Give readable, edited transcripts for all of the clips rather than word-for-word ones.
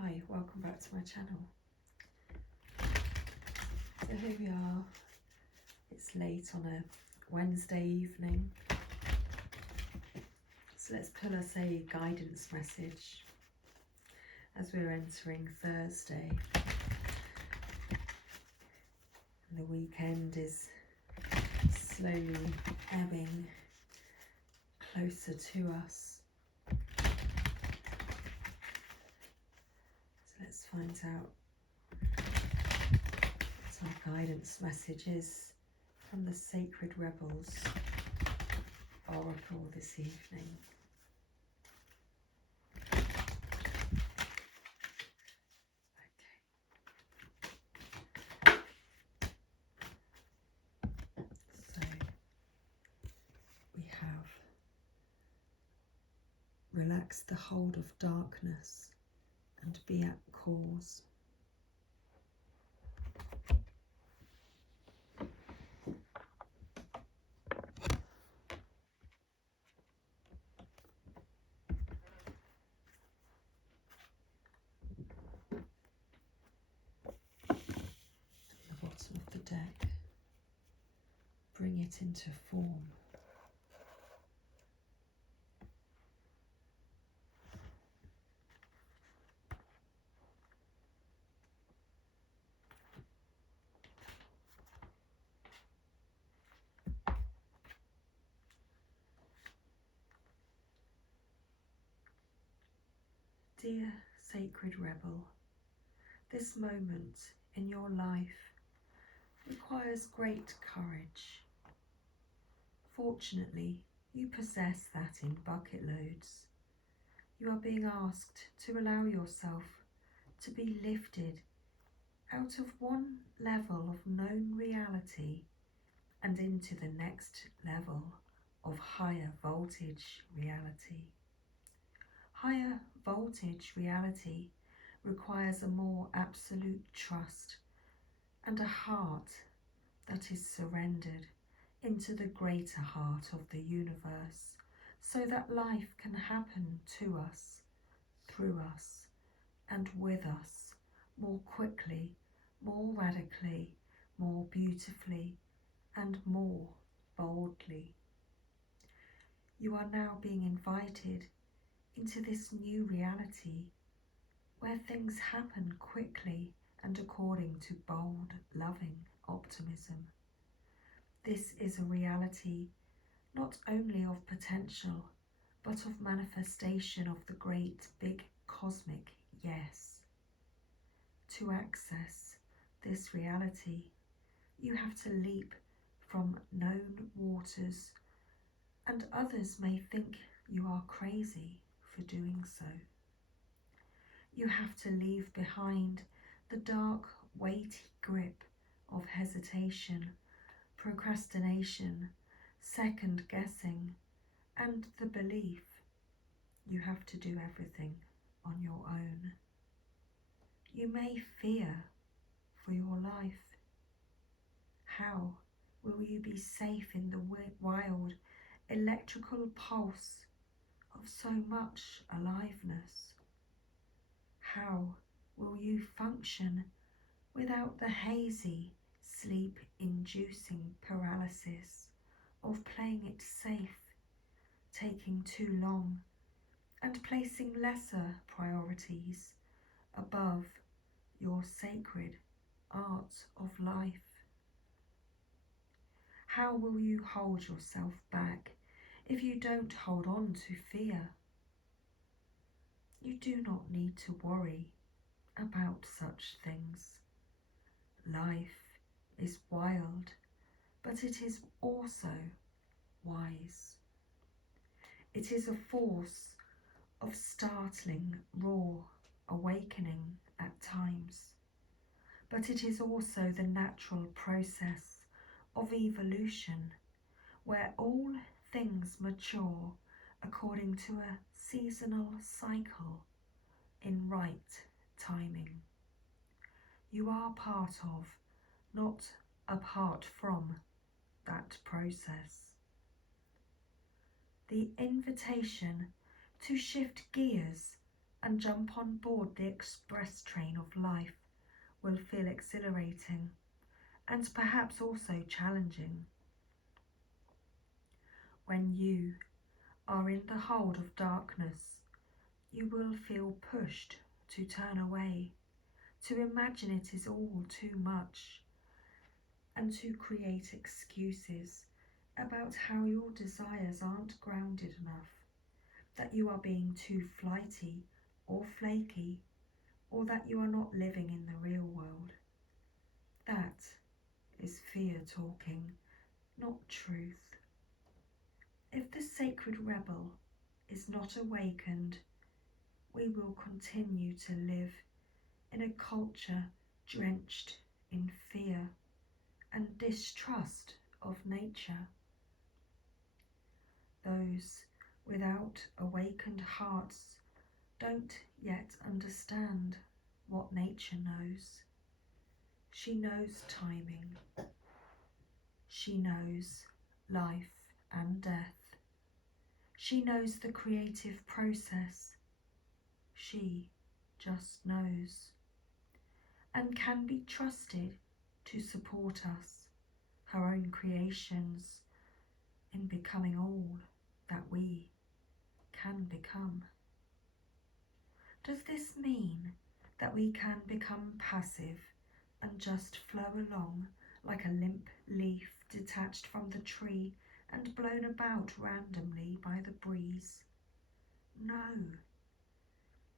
Hi, welcome back to my channel. So here we are, it's late on a Wednesday evening. So let's pull us a guidance message as we're entering Thursday. And the weekend is slowly ebbing closer to us. So let's find out what our guidance message is from the Sacred Rebels Oracle this evening. So we have relax the hold of darkness and be at cause. The bottom of the deck, bring it into form. Dear Sacred Rebel, this moment in your life requires great courage. Fortunately, you possess that in bucket loads. You are being asked to allow yourself to be lifted out of one level of known reality and into the next level of higher voltage reality. Higher voltage reality requires a more absolute trust and a heart that is surrendered into the greater heart of the universe, so that life can happen to us, through us, and with us more quickly, more radically, more beautifully, and more boldly. You are now being invited into this new reality where things happen quickly and according to bold, loving optimism. This is a reality not only of potential, but of manifestation of the great big cosmic yes. To access this reality, you have to leap from known waters, and others may think you are crazy for doing so. You have to leave behind the dark, weighty grip of hesitation, procrastination, second guessing, and the belief you have to do everything on your own. You may fear for your life. How will you be safe in the wild, electrical pulse of so much aliveness? How will you function without the hazy, sleep-inducing paralysis of playing it safe, taking too long, and placing lesser priorities above your sacred art of life? How will you hold yourself back if you don't hold on to fear? You do not need to worry about such things. Life is wild, but it is also wise. It is a force of startling, raw awakening at times, but it is also the natural process of evolution, where all things mature according to a seasonal cycle in right timing. You are part of, not apart from, that process. The invitation to shift gears and jump on board the express train of life will feel exhilarating and perhaps also challenging. When you are in the hold of darkness, you will feel pushed to turn away, to imagine it is all too much, and to create excuses about how your desires aren't grounded enough, that you are being too flighty or flaky, or that you are not living in the real world. That is fear talking, not truth. If the sacred rebel is not awakened, we will continue to live in a culture drenched in fear and distrust of nature. Those without awakened hearts don't yet understand what nature knows. She knows timing. She knows life and death. She knows the creative process. She just knows, and can be trusted to support us, her own creations, in becoming all that we can become. Does this mean that we can become passive and just flow along like a limp leaf detached from the tree and blown about randomly by the breeze? No.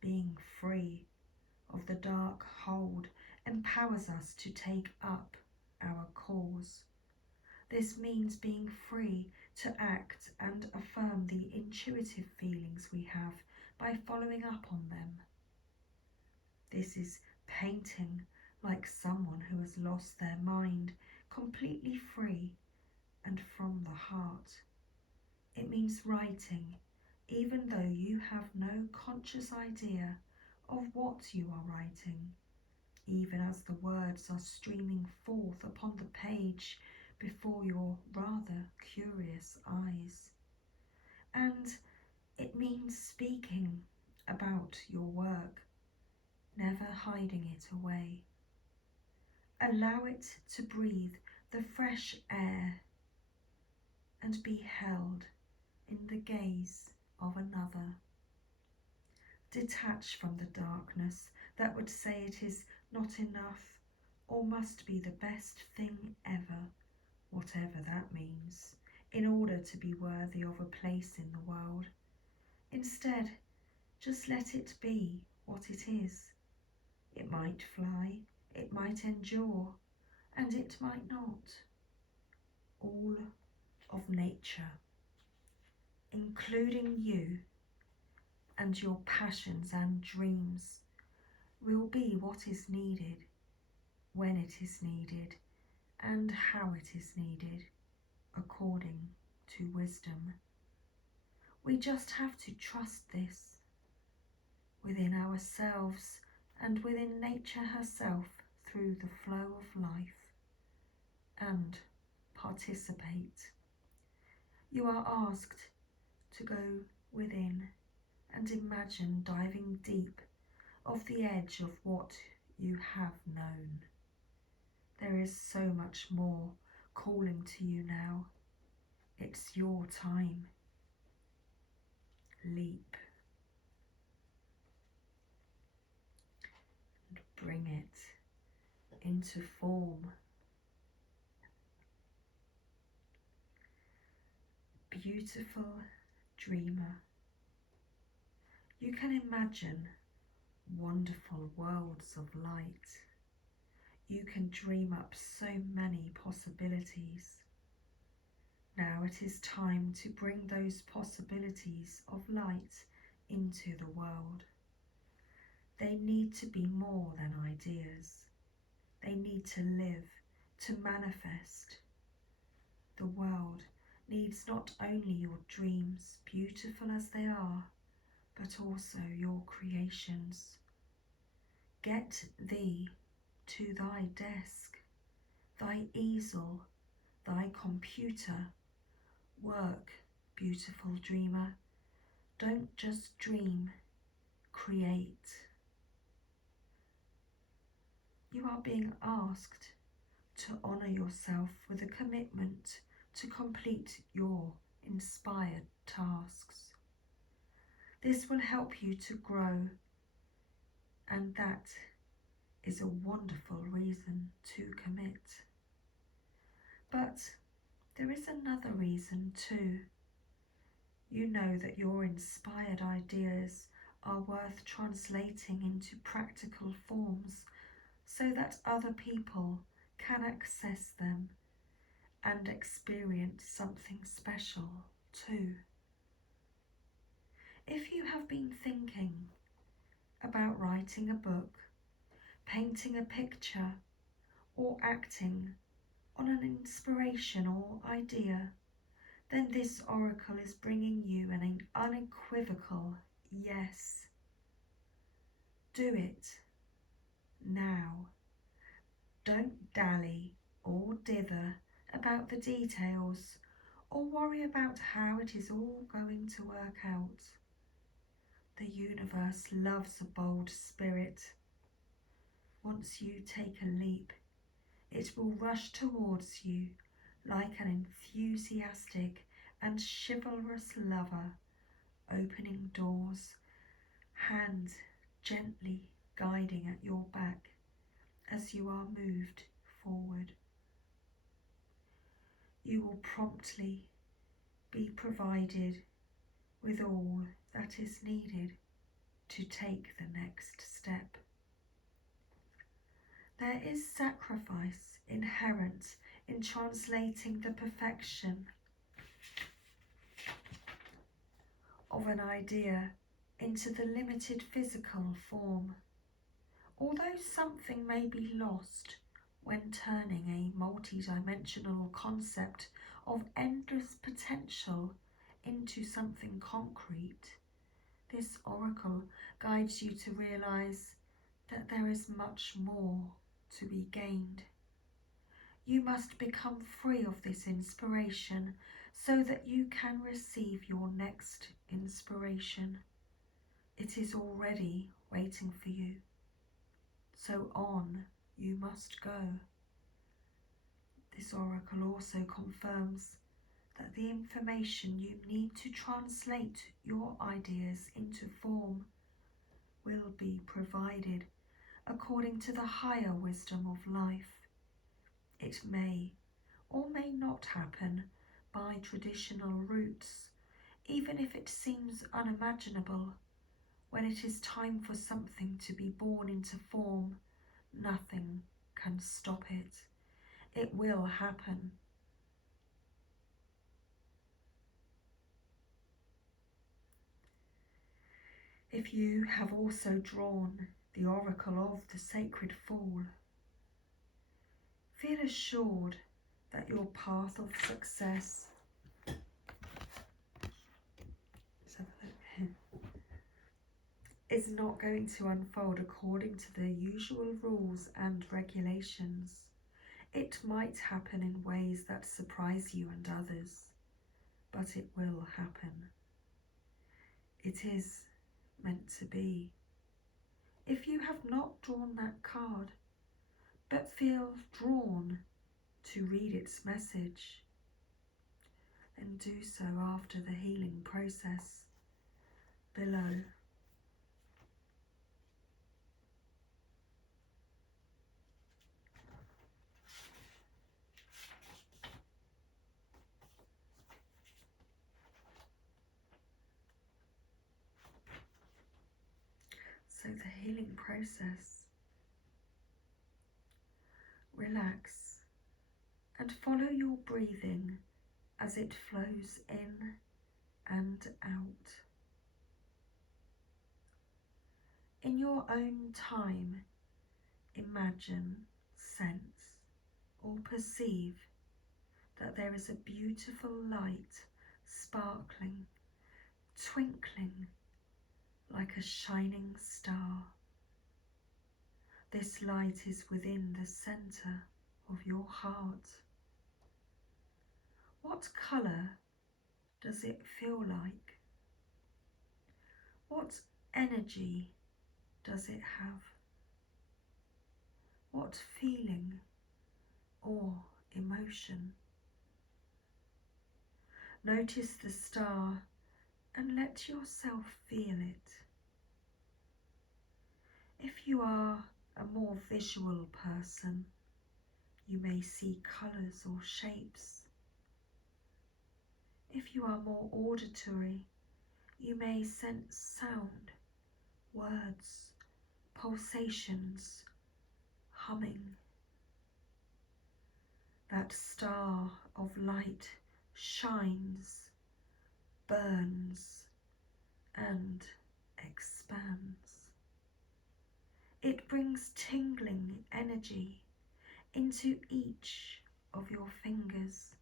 Being free of the dark hold empowers us to take up our cause. This means being free to act and affirm the intuitive feelings we have by following up on them. This is painting like someone who has lost their mind, completely free and from the heart. It means writing, even though you have no conscious idea of what you are writing, even as the words are streaming forth upon the page before your rather curious eyes. And it means speaking about your work, never hiding it away. Allow it to breathe the fresh air and be held in the gaze of another. Detach from the darkness that would say it is not enough or must be the best thing ever, whatever that means, in order to be worthy of a place in the world. Instead, just let it be what it is. It might fly, it might endure, and it might not. All of nature, including you and your passions and dreams, will be what is needed, when it is needed, and how it is needed, according to wisdom. We just have to trust this within ourselves and within nature herself through the flow of life, and participate. You are asked to go within and imagine diving deep off the edge of what you have known. There is so much more calling to you now. It's your time. Leap and bring it into form. Beautiful dreamer, you can imagine wonderful worlds of light. You can dream up so many possibilities. Now it is time to bring those possibilities of light into the world. They need to be more than ideas. They need to live, to manifest. The world needs not only your dreams, beautiful as they are, but also your creations. Get thee to thy desk, thy easel, thy computer. Work, beautiful dreamer. Don't just dream. create. You are being asked to honour yourself with a commitment to complete your inspired tasks. This will help you to grow, and that is a wonderful reason to commit. But there is another reason too. You know that your inspired ideas are worth translating into practical forms so that other people can access them and experience something special too. If you have been thinking about writing a book, painting a picture, or acting on an inspiration or idea, then this oracle is bringing you an unequivocal yes. Do it now. Don't dally or dither about the details or worry about how it is all going to work out. The universe loves a bold spirit. Once you take a leap, it will rush towards you like an enthusiastic and chivalrous lover, opening doors, hands gently guiding at your back as you are moved forward. You will promptly be provided with all that is needed to take the next step. There is sacrifice inherent in translating the perfection of an idea into the limited physical form. Although something may be lost when turning a multi-dimensional concept of endless potential into something concrete, this oracle guides you to realize that there is much more to be gained. You must become free of this inspiration so that you can receive your next inspiration. It is already waiting for you. So on you must go. This oracle also confirms that the information you need to translate your ideas into form will be provided according to the higher wisdom of life. It may or may not happen by traditional routes, even if it seems unimaginable. When it is time for something to be born into form, nothing can stop it. It will happen. If you have also drawn the oracle of the sacred fall, feel assured that your path of success is not going to unfold according to the usual rules and regulations. It might happen in ways that surprise you and others, but it will happen. It is meant to be. If you have not drawn that card, but feel drawn to read its message, then do so after the healing process below. So the healing process. Relax and follow your breathing as it flows in and out. In your own time, imagine, sense, or perceive that there is a beautiful light sparkling, twinkling like a shining star. This light is within the center of your heart. What colour does it feel like? What energy does it have? What feeling or emotion? Notice the star and let yourself feel it. If you are a more visual person, you may see colours or shapes. If you are more auditory, you may sense sound, words, pulsations, humming. That star of light shines, burns, and expands. It brings tingling energy into each of your fingers,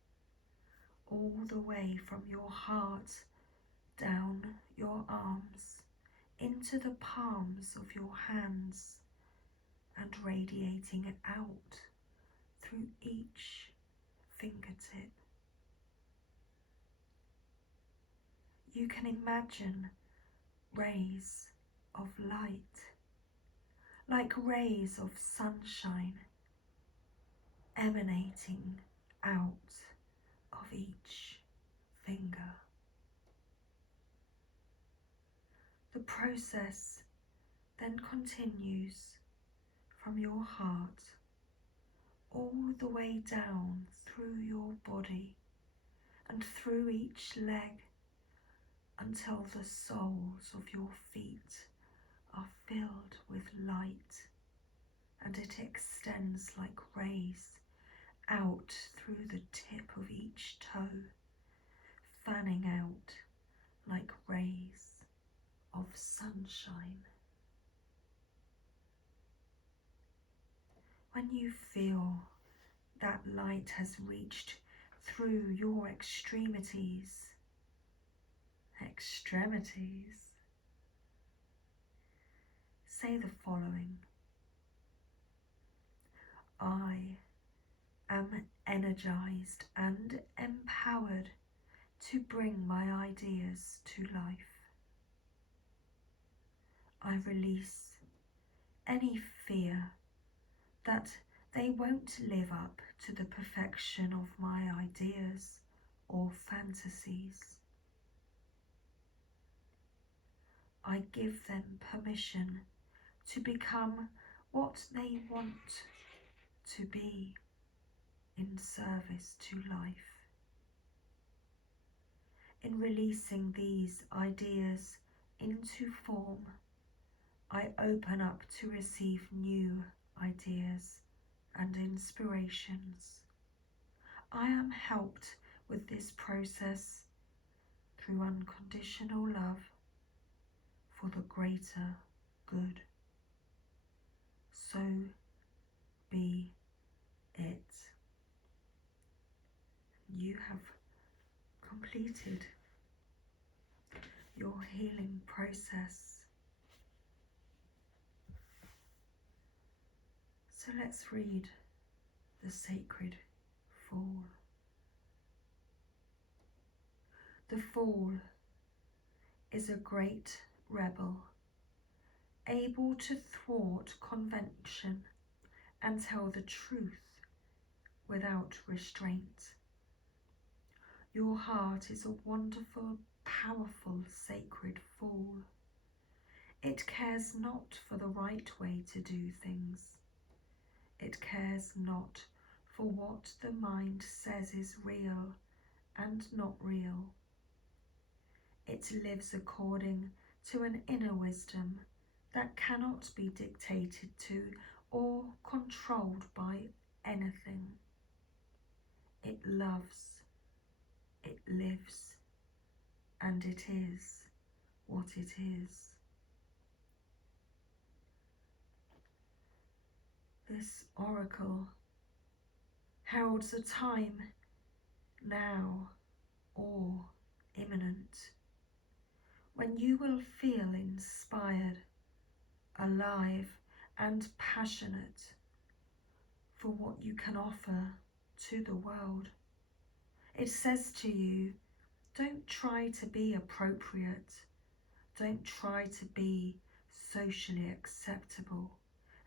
all the way from your heart down your arms into the palms of your hands and radiating it out through each fingertip. You can imagine rays of light, like rays of sunshine, emanating out of each finger. The process then continues from your heart all the way down through your body and through each leg until the soles of your feet are filled with light, and it extends like rays out through the tip of each toe, fanning out like rays of sunshine. When you feel that light has reached through your extremities, say the following: I am energized and empowered to bring my ideas to life. I release any fear that they won't live up to the perfection of my ideas or fantasies. I give them permission to become what they want to be in service to life. In releasing these ideas into form, I open up to receive new ideas and inspirations. I am helped with this process through unconditional love for the greater good. So be it. You have completed your healing process. So let's read the sacred Fool. The Fool is a great rebel, able to thwart convention and tell the truth without restraint. Your heart is a wonderful, powerful, sacred Fool. It cares not for the right way to do things. It cares not for what the mind says is real and not real. It lives according to an inner wisdom that cannot be dictated to or controlled by anything. It loves, it lives, and it is what it is. This oracle heralds a time now or imminent when you will feel inspired, alive, and passionate for what you can offer to the world. It says to you, don't try to be appropriate. Don't try to be socially acceptable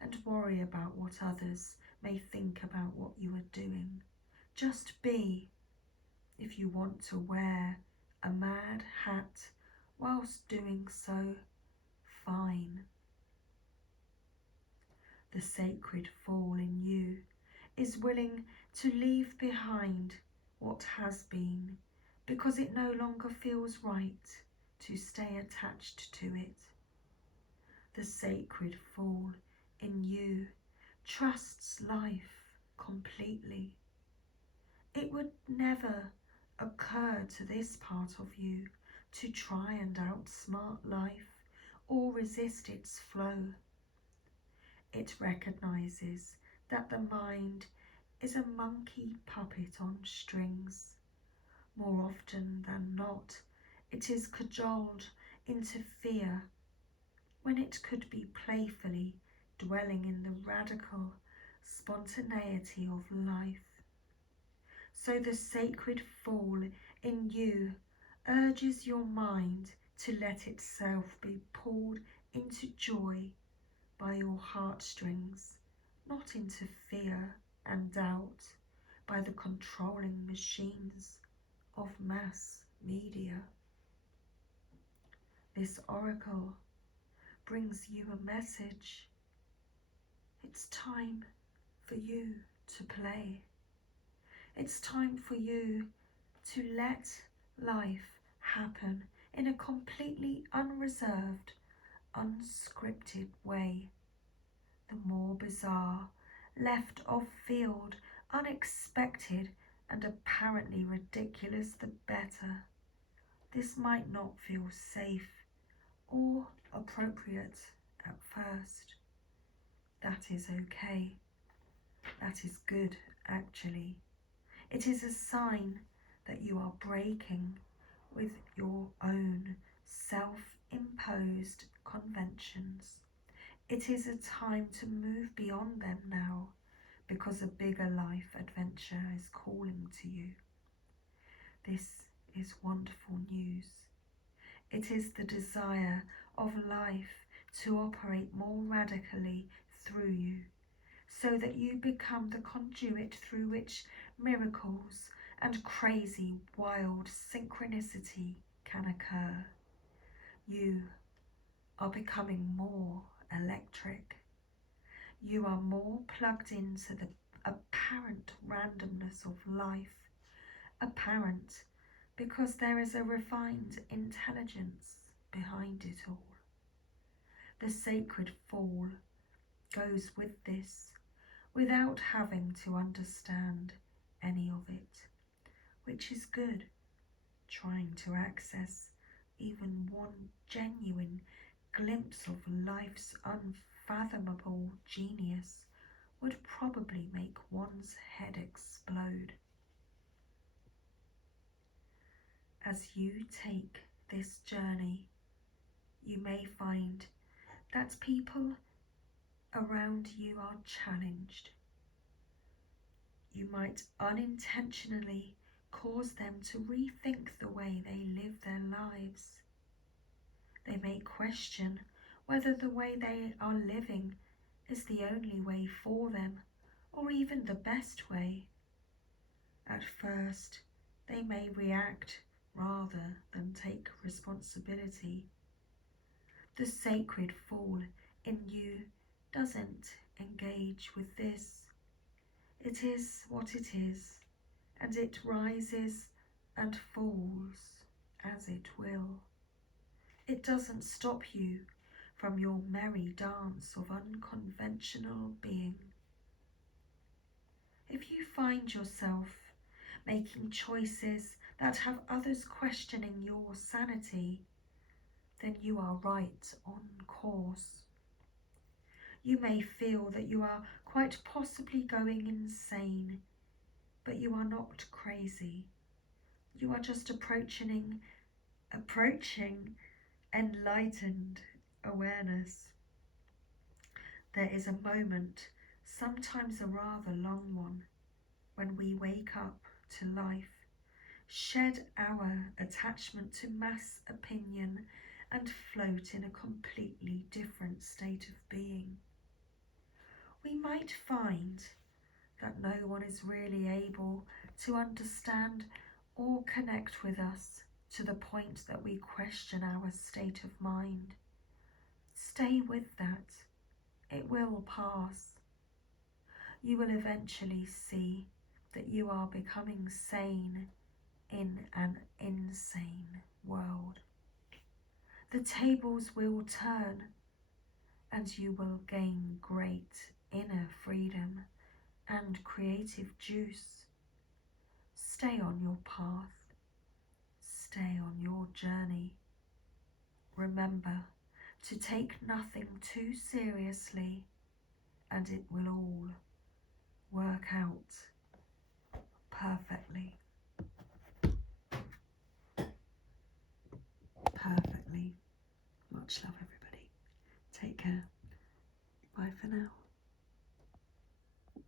and worry about what others may think about what you are doing. Just be. If you want to wear a mad hat whilst doing so, fine. The sacred fool in you is willing to leave behind what has been because it no longer feels right to stay attached to it. The sacred fool in you trusts life completely. It would never occur to this part of you to try and outsmart life or resist its flow. It recognizes that the mind is a monkey puppet on strings. More often than not, it is cajoled into fear when it could be playfully dwelling in the radical spontaneity of life. So the sacred fool in you urges your mind to let itself be pulled into joy by your heartstrings, not into fear and doubt by the controlling machines of mass media. This oracle brings you a message. It's time for you to play. It's time for you to let life happen in a completely unreserved, unscripted way. The more bizarre, left of field, unexpected, and apparently ridiculous, the better. This might not feel safe or appropriate at first. That is okay. That is good, actually. It is a sign that you are breaking with your own self-imposed conventions. It is a time to move beyond them now, because a bigger life adventure is calling to you. This is wonderful news. It is the desire of life to operate more radically through you, so that you become the conduit through which miracles and crazy, wild synchronicity can occur. You are becoming more electric. You are more plugged into the apparent randomness of life, apparent because there is a refined intelligence behind it all. The sacred fall goes with this without having to understand any of it, which is good. Trying to access even one genuine glimpse of life's unfathomable genius would probably make one's head explode. As you take this journey, you may find that people around you are challenged. You might unintentionally cause them to rethink the way they live their lives. They may question whether the way they are living is the only way for them, or even the best way. At first, they may react rather than take responsibility. The sacred fool in you doesn't engage with this. It is what it is, and it rises and falls as it will. It doesn't stop you from your merry dance of unconventional being. If you find yourself making choices that have others questioning your sanity, then you are right on course. You may feel that you are quite possibly going insane, but you are not crazy. You are just approaching enlightened awareness. There is a moment, sometimes a rather long one, when we wake up to life, shed our attachment to mass opinion, and float in a completely different state of being. We might find that no one is really able to understand or connect with us to the point that we question our state of mind. Stay with that. It will pass. You will eventually see that you are becoming sane in an insane world. The tables will turn and you will gain great inner freedom and creative juice. Stay on your path. Stay on your journey. Remember to take nothing too seriously, and it will all work out perfectly. Perfectly. Much love, everybody. Take care. Bye for now.